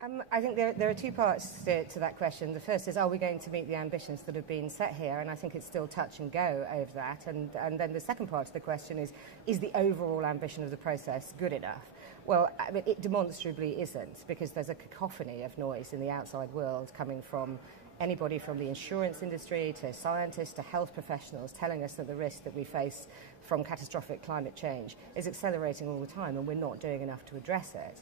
I think there are two parts to that question. The first is, are we going to meet the ambitions that have been set here? And I think it's still touch and go over that. And then the second part of the question is the overall ambition of the process good enough? Well, I mean, it demonstrably isn't, because there's a cacophony of noise in the outside world coming from anybody from the insurance industry to scientists to health professionals telling us that the risk that we face from catastrophic climate change is accelerating all the time, and we're not doing enough to address it.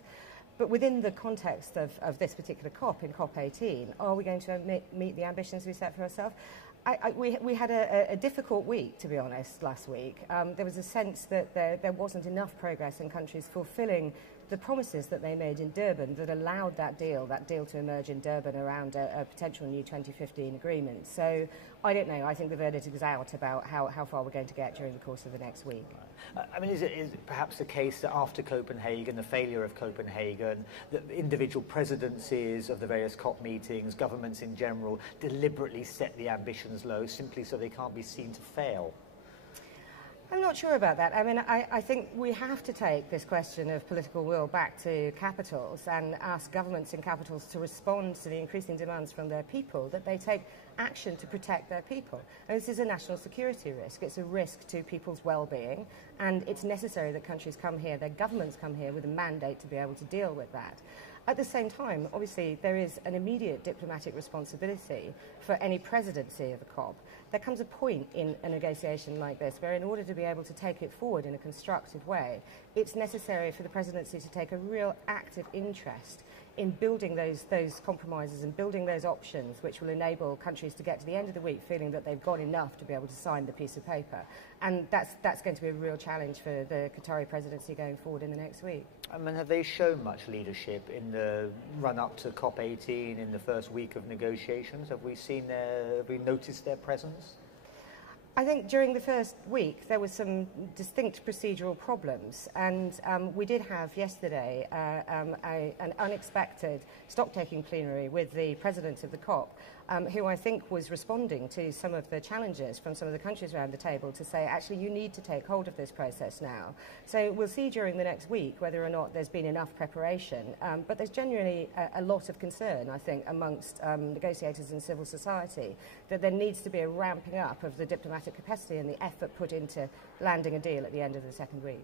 But within the context of this particular COP, in COP18, are we going to meet the ambitions we set for ourselves? We had a difficult week, to be honest, last week. There was a sense that there wasn't enough progress in countries fulfilling the promises that they made in Durban that allowed that deal to emerge in Durban around a potential new 2015 agreement. So I don't know. I think the verdict is out about how far we're going to get during the course of the next week. I mean, is it perhaps the case that after Copenhagen, the failure of Copenhagen, that individual presidencies of the various COP meetings, governments in general, deliberately set the ambitions low simply so they can't be seen to fail? I'm not sure about that. I mean, I think we have to take this question of political will back to capitals and ask governments in capitals to respond to the increasing demands from their people, that they take action to protect their people. And this is a national security risk. It's a risk to people's well-being, and it's necessary that countries come here, their governments come here with a mandate to be able to deal with that. At the same time, obviously, there is an immediate diplomatic responsibility for any presidency of a COP. There comes a point in a negotiation like this where, in order to be able to take it forward in a constructive way, it's necessary for the presidency to take a real active interest in building those compromises and building those options which will enable countries to get to the end of the week feeling that they've got enough to be able to sign the piece of paper. And that's going to be a real challenge for the Qatari presidency going forward in the next week. I mean, have they shown much leadership in the run-up to COP18, in the first week of negotiations? Have we noticed their presence? I think during the first week there was some distinct procedural problems, and we did have yesterday an unexpected stock-taking plenary with the president of the COP, who I think was responding to some of the challenges from some of the countries around the table to say, actually, you need to take hold of this process now. So we'll see during the next week whether or not there's been enough preparation, but there's genuinely a lot of concern, I think, amongst negotiators and civil society that there needs to be a ramping up of the diplomatic capacity and the effort put into landing a deal at the end of the second week.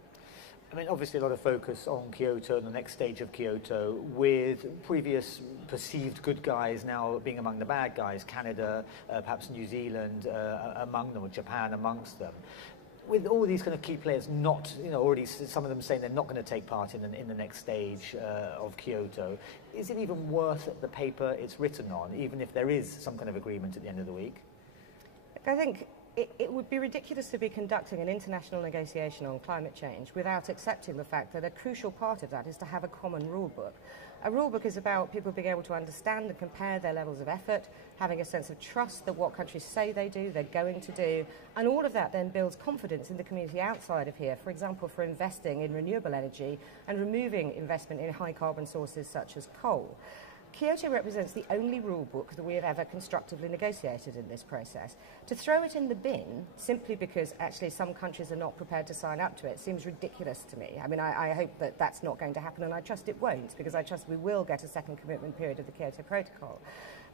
I mean, obviously a lot of focus on Kyoto and the next stage of Kyoto, with previous perceived good guys now being among the bad guys, Canada, perhaps New Zealand among them, or Japan amongst them. With all these kind of key players not, already some of them saying they're not going to take part in the next stage of Kyoto, is it even worth the paper it's written on, even if there is some kind of agreement at the end of the week? I think it would be ridiculous to be conducting an international negotiation on climate change without accepting the fact that a crucial part of that is to have a common rule book. A rule book is about people being able to understand and compare their levels of effort, having a sense of trust that what countries say they do, they're going to do, and all of that then builds confidence in the community outside of here, for example, for investing in renewable energy and removing investment in high carbon sources such as coal. Kyoto represents the only rule book that we have ever constructively negotiated in this process. To throw it in the bin simply because actually some countries are not prepared to sign up to it seems ridiculous to me. I mean, I hope that that's not going to happen, and I trust it won't, because I trust we will get a second commitment period of the Kyoto Protocol.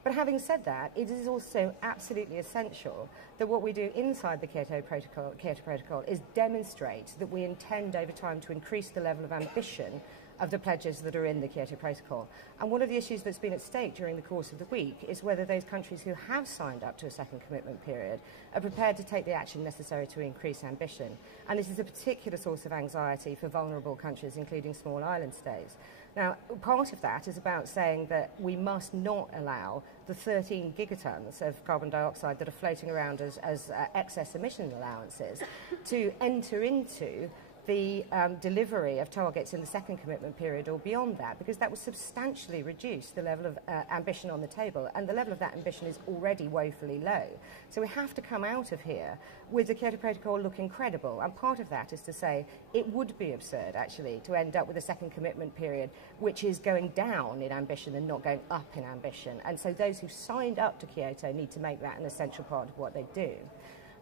But having said that, it is also absolutely essential that what we do inside the Kyoto Protocol is demonstrate that we intend over time to increase the level of ambition of the pledges that are in the Kyoto Protocol. And one of the issues that's been at stake during the course of the week is whether those countries who have signed up to a second commitment period are prepared to take the action necessary to increase ambition. And this is a particular source of anxiety for vulnerable countries, including small island states. Now, part of that is about saying that we must not allow the 13 gigatons of carbon dioxide that are floating around as excess emission allowances to enter into the delivery of targets in the second commitment period or beyond that, because that will substantially reduce the level of ambition on the table, and the level of that ambition is already woefully low. So we have to come out of here with the Kyoto Protocol looking credible, and part of that is to say it would be absurd actually to end up with a second commitment period which is going down in ambition and not going up in ambition, and so those who signed up to Kyoto need to make that an essential part of what they do.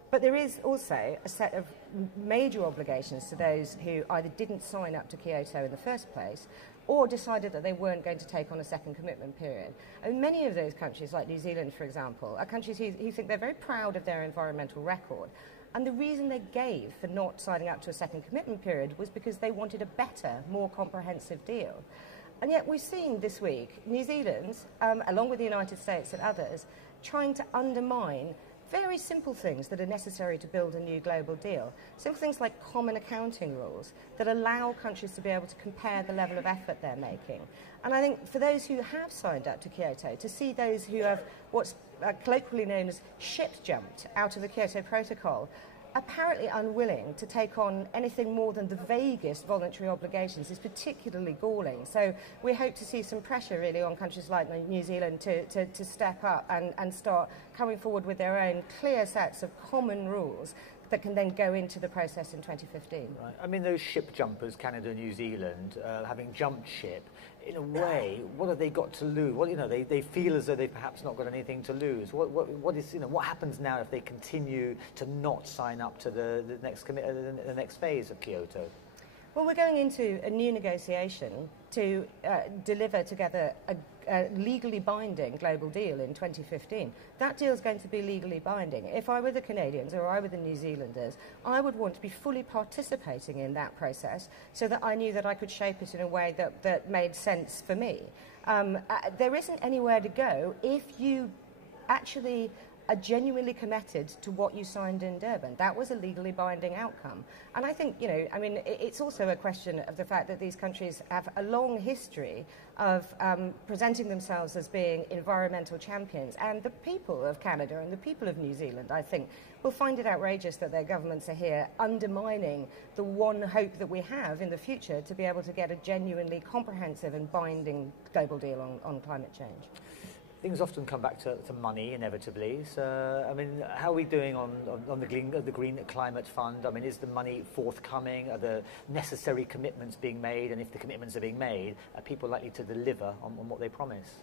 But there is also a set of major obligations to those who either didn't sign up to Kyoto in the first place or decided that they weren't going to take on a second commitment period. And many of those countries, like New Zealand, for example, are countries who think they're very proud of their environmental record. And the reason they gave for not signing up to a second commitment period was because they wanted a better, more comprehensive deal. And yet we've seen this week New Zealand, along with the United States and others, trying to undermine very simple things that are necessary to build a new global deal. Simple things like common accounting rules that allow countries to be able to compare the level of effort they're making. And I think for those who have signed up to Kyoto, to see those who have what's colloquially known as ship jumped out of the Kyoto Protocol, apparently unwilling to take on anything more than the vaguest voluntary obligations, is particularly galling. So we hope to see some pressure really on countries like New Zealand to step up and start coming forward with their own clear sets of common rules that can then go into the process in 2015. Right. I mean, those ship jumpers, Canada, New Zealand, having jumped ship, in a way, what have they got to lose? Well, they feel as though they've perhaps not got anything to lose. What happens now if they continue to not sign up to the next phase of Kyoto? Well, we're going into a new negotiation to deliver together a legally binding global deal in 2015. That deal is going to be legally binding. If I were the Canadians or I were the New Zealanders, I would want to be fully participating in that process so that I knew that I could shape it in a way that made sense for me. There isn't anywhere to go if you actually are genuinely committed to what you signed in Durban. That was a legally binding outcome. And I think, it's also a question of the fact that these countries have a long history of presenting themselves as being environmental champions. And the people of Canada and the people of New Zealand, I think, will find it outrageous that their governments are here undermining the one hope that we have in the future to be able to get a genuinely comprehensive and binding global deal on climate change. Things often come back to money, inevitably. So, I mean, how are we doing on the Green Climate Fund? I mean, is the money forthcoming? Are the necessary commitments being made? And if the commitments are being made, are people likely to deliver on what they promise?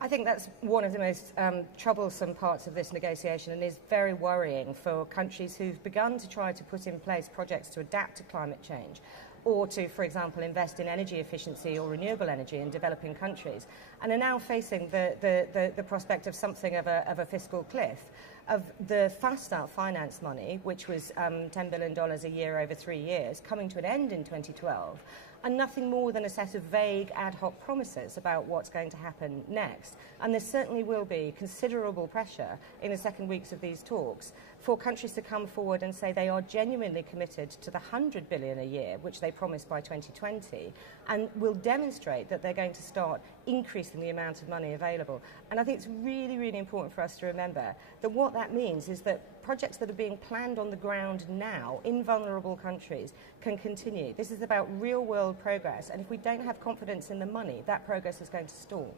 I think that's one of the most troublesome parts of this negotiation, and is very worrying for countries who've begun to try to put in place projects to adapt to climate change, or to, for example, invest in energy efficiency or renewable energy in developing countries, and are now facing the prospect of something of a fiscal cliff, of the Fast Start finance money, which was $10 billion a year over 3 years, coming to an end in 2012, and nothing more than a set of vague ad hoc promises about what's going to happen next. And there certainly will be considerable pressure in the second weeks of these talks for countries to come forward and say they are genuinely committed to the $100 billion a year, which they promised by 2020, and will demonstrate that they're going to start increasing the amount of money available. And I think it's really, really important for us to remember that what that means is that projects that are being planned on the ground now in vulnerable countries can continue. This is about real-world progress, and if we don't have confidence in the money, that progress is going to stall.